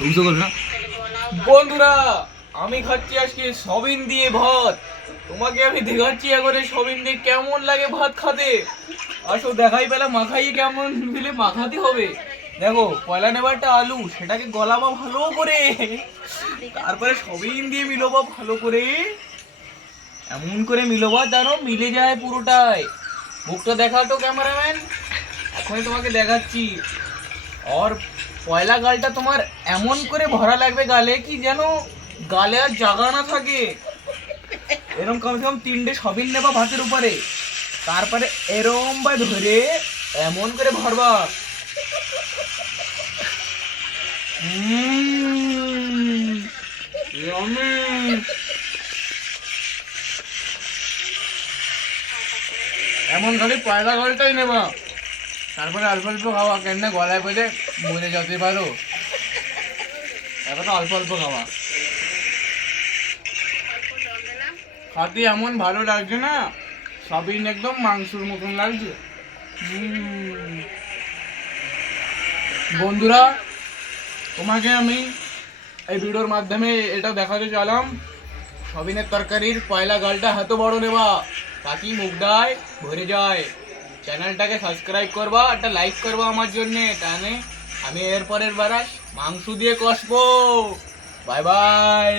বুঝতে পারবে না। বন্ধুরা, আমি খাচ্ছি আজকে সবিন দিয়ে ভাত। তোমাকে আমি দেখাচ্ছি একবারে সবিন দিয়ে কেমন লাগে ভাত খেতে। আসো দেখাই পেলা মাখাই কেমন দিলে মাখাতে হবে। দেখো, পয়লা নেবার একটা আলু, সেটাকে গলাবা ভালো করে, তারপরে সবিন দিয়ে মিলোবা ভালো করে, এমন করে মিলোবা জানো মিলে যায় পুরোটাই। মুখটা দেখাতো ক্যামেরাম্যান, এখনই তোমাকে দেখাচ্ছি। আর পয়লা গালটা তোমার এমন করে ভরা লাগবে গালে কি যেন গালে আর জাগা না থাকে। এরকম কমসে কম 3টে সবিন নেবা ভাতের উপরে, তারপরে এরম বা ধরে এমন করে ভরবা। yummy। এমন খালি পয়লা গালটাই নেবা, তারপরে অল্প অল্প খাওয়া, কেন গলায় পেলে মরে যেতে পারো। এখন অল্প অল্প খাওয়া, খাতে এমন ভালো লাগছে না, সবিন একদম মাংসের মতন লাগছে। বন্ধুরা, তোমাকে আমি এই ভিডিওর মাধ্যমে এটা দেখাতে চাইলাম, সবিনের তরকারির পয়লা গালটা হাতে বড় নেবা তাকি মুখটায় ভরে যায়। চ্যানেলটাকে সাবস্ক্রাইব করবা, একটা লাইক করবা আমার জন্যে, তাহলে আমি এরপরের বার মাংস দিয়ে কষবো। Bye bye.